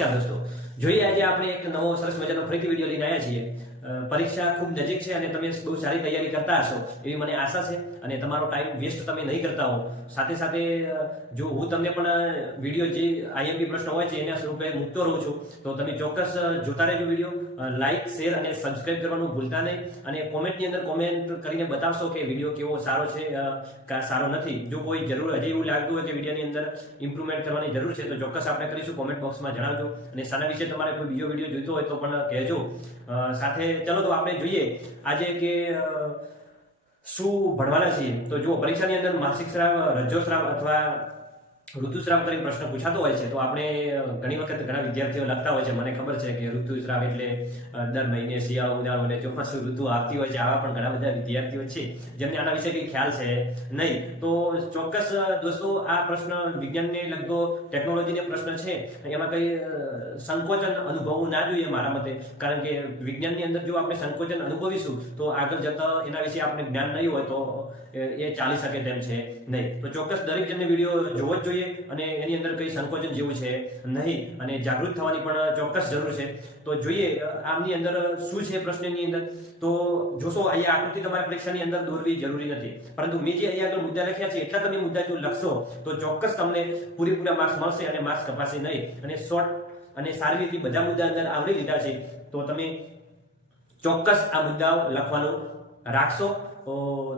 નમસ્કાર દોસ્તો, જોઈએ આજે આપણે એક નવો સરસ મજાનો ફરીથી વિડીયો લઈને આવ્યા છીએ. પરીક્ષા ખૂબ નજીક છે અને તમે બહુ સારી તૈયારી કરતા હશો એવી મને આશા છે અને તમારો ટાઈમ વેસ્ટ તમે નહીં કરતા હો. સાથે સાથે જો હું તમને પણ વિડીયો જે આઈએમપી પ્રશ્ન હોય છે એના સ્વરૂપે મૂકતો રહું છું, તો તમે ચોક્કસ જોતા રહેજો વિડીયો. લાઈક, શેર અને સબસ્ક્રાઇબ કરવાનું ભૂલતા નહીં અને કોમેન્ટની અંદર કોમેન્ટ કરીને બતાવશો કે વિડીયો કેવો સારો છે કે સારો નથી. જો કોઈ જરૂર હજી એવું લાગતું હોય કે વિડીયોની અંદર ઇમ્પ્રુવમેન્ટ કરવાની જરૂર છે તો ચોક્કસ આપણે કરીશું. કોમેન્ટ બોક્સમાં જણાવજો અને સાના વિશે તમારે કોઈ બીજો વિડીયો જોઈતો હોય તો પણ કહેજો. સાથે ચલો તો આપણે જોઈએ આજે કે શું ભણવાના છીએ. તો જો પરીક્ષાની અંદર માસિક સ્રાવ, રજ્જોસ્રાવ અથવા ઋતુસ્રાવ કરીને પ્રશ્ન પૂછાતો હોય છે તો આપણે ઘણી વખત ઘણા વિદ્યાર્થીઓ લખતા હોય છે, મને ખબર છે કે ઋતુસ્રાવ એટલે દર મહિને શિયાળો, ઉનાળો અને ચોમાસું ઋતુ આવતી હોય છે. આવા પણ ઘણા બધા વિદ્યાર્થીઓ છે જેમને આના વિશે કંઈ ખ્યાલ છે નહીં. તો ચોક્કસ દોસ્તો આ પ્રશ્ન વિજ્ઞાનને લગતો ટેકનોલોજીને પ્રશ્ન છે, એમાં કંઈ સંકોચન અનુભવવું ના જોઈએ મારા મતે. કારણ કે વિજ્ઞાનની અંદર જો આપણે સંકોચન અનુભવીશું તો આગળ જતા એના વિશે આપણે જ્ઞાન નહીં હોય તો એ ચાલી શકે તેમ છે નહીં. તો ચોક્કસ દરેક જણને વિડીયો જોવો જ જોઈએ અને એની અંદર કઈ સંકોચન જેવું છે નહીં અને જાગૃત થવાની પણ ચોક્કસ જરૂર છે. તો જોઈએ આમની અંદર શું છે પ્રશ્નની અંદર. તો જોશો અહીંયા આકૃતિ તમારે પરીક્ષાની અંદર દોરવી જરૂરી નથી, પરંતુ મેં જે અહીંયા આગળ મુદ્દા લખ્યા છે એટલા તમે મુદ્દા જો લખશો તો ચોક્કસ તમને પૂરેપૂરા માર્ક્સ મળશે અને માર્ક્સ કપાશે નહીં. અને શોર્ટ અને સારી રીતે બધા મુદ્દા અંદર આવરી લીધા છે તો તમે ચોક્કસ આ મુદ્દાઓ લખવાનું રાખશો.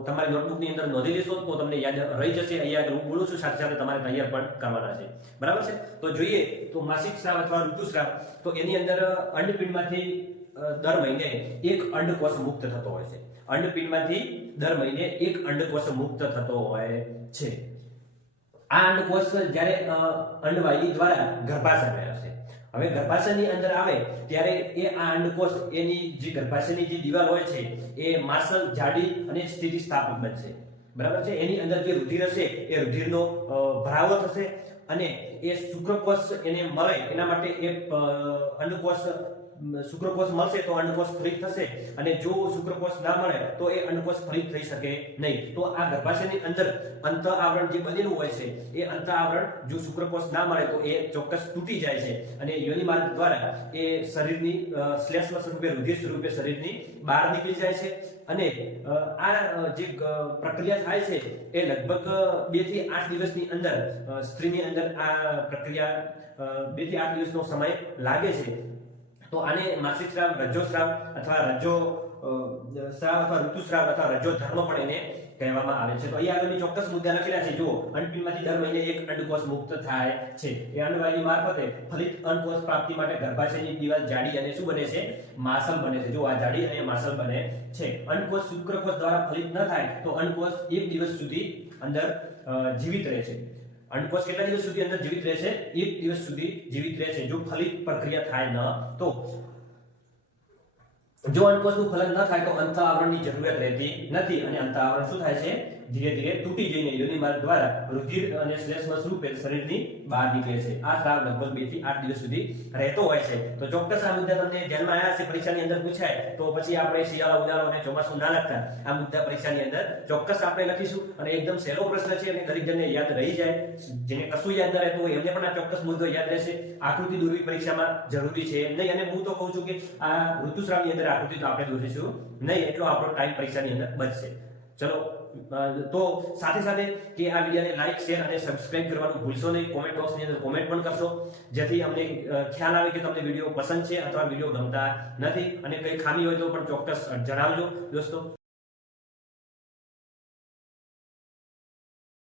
તમારી નોટબુકની અંદર નોંધી લેશો તો તમને યાદ રહી જશે. અહીંયા હું બોલું છું સાથે સાથે તમારે તૈયાર પણ કરવાના છે, બરાબર છે. તો જોઈએ તો માસિક સ્રાવ અથવા ઋતુસ્રાવ, તો એની અંદર અંડપિંડમાંથી દર મહિને એક અંડકોષ મુક્ત થતો હોય છે. અંડપિંડમાંથી દર મહિને એક અંડકોષ મુક્ત થતો હોય છે. આ અંડકોષ જ્યારે અંડવાહિની દ્વારા ગર્ભાશયમાં આવશે. હવે ગર્ભાશયની અંદર આવે ત્યારે એ આ અંડકોષ એની જે ગર્ભાશયની જે દિવાલ હોય છે એ માસલ, જાડી અને સ્થિતિસ્થાપક બનશે, બરાબર છે. એની અંદર જે રુધિર હશે એ રુધિરનો ભરાવો થશે અને એ શુક્રકોષ એને મળે એના માટે એક અંડકોષ શુક્રકોષ મળશે તો અંડકોષ ફલિત થશે અને જો શુક્રકોષ ના મળે તો એ અંડકોષ ફલિત થઈ શકે નહીં. તો આ ગર્ભાશયની અંદર અંત આવરણ જે બનેલું હોય છે એ અંત આવરણ જો શુક્રકોષ ના મળે તો એ ચોક્કસ તૂટી જાય છે અને યોનિ માર્ગ દ્વારા એ શરીરની શ્લેષ્મ સ્વરૂપે, રુધિર સ્વરૂપે શરીરની બહાર નીકળી જાય છે. અને આ જે પ્રક્રિયા થાય છે એ લગભગ 2 થી 8 દિવસની અંદર સ્ત્રીની અંદર આ પ્રક્રિયા 2 થી 8 દિવસનો સમય લાગે છે. તો આને માસિક સ્રાવ, રજ્જોસ્રાવ અથવા રજ્જોસ્રાવ અથવા ઋતુસ્રાવ અથવા રજ્જોધર્મ પણ એને કહેવામાં આવે છે. તો અહીંયા આગળ ચોક્કસ મુદ્દા લખેલા છે. જુઓ, અંડપિંડમાંથી દર મહિને એક અંડકોષ મુક્ત થાય છે. એ અંડવાહિની મારફતે ફલિત અંડકોષ પ્રાપ્તિ માટે ગર્ભાશયની દિવાલ જાડી અને શું બને છે? માસલ બને છે. જો આ જાડી અને માસલ બને છે. અંડકોષ શુક્રકોષ દ્વારા ફલિત ન થાય તો અંડકોષ 1 દિવસ સુધી અંદર જીવિત રહે છે. અંડકોષ કેટલા દિવસ સુધી અંદર જીવિત રહેશે? 1 દિવસ સુધી જીવિત રહેશે જો ફલિત પ્રક્રિયા થાય ન તો. જો અંડકોષનું ફલન ન થાય તો અંત આવરણની જરૂરિયાત રહેતી નથી અને અંત આવરણ શું થાય છે? ધીરે ધીરે તૂટી જઈને યોનિ માર્ગ દ્વારા રુધિર અને શ્લેષ્મ સ્વરૂપે શરીરની બહાર નીકળે છે. આ સ્રાવ લગભગ 2 થી 8 દિવસ સુધી રહેતો હોય છે. તો ચોક્કસ આ મુદ્દા તમને ધ્યાનમાં આવ્યા છે, પરીક્ષાની અંદર પૂછાય તો પછી આપણે શિયાળો, ઉનાળો અને ચોમાસું ના લખતા. આ મુદ્દા પરીક્ષાની અંદર ચોક્કસ આપણે લખીશું અને એકદમ સહેલો પ્રશ્ન છે અને દરેક જણને યાદ રહી જાય. જેને કશું યાદ ન રહેતું હોય એમને પણ આ ચોક્કસ મુદ્દો યાદ રહેશે. આકૃતિ દોરવી પરીક્ષામાં જરૂરી છે નહીં અને હું તો કહું છું કે આ ઋતુસ્રાવની અંદર આકૃતિ તો આપણે દોરીશું નહીં, એટલો આપણો ટાઈમ પરીક્ષાની અંદર બચશે. ચલો, તો સાથે સાથે કે આ વિડીયોને લાઈક, શેર અને સબસ્ક્રાઇબ કરવાનું ભૂલશો નહીં. કોમેન્ટ બોક્સની અંદર કોમેન્ટ પણ કરશો જેથી અમને ખ્યાલ આવે કે તમને વિડીયો પસંદ છે અથવા વિડીયો ગમતા નથી અને કંઈ ખામી હોય તો પણ ચોક્કસ જણાવજો દોસ્તો.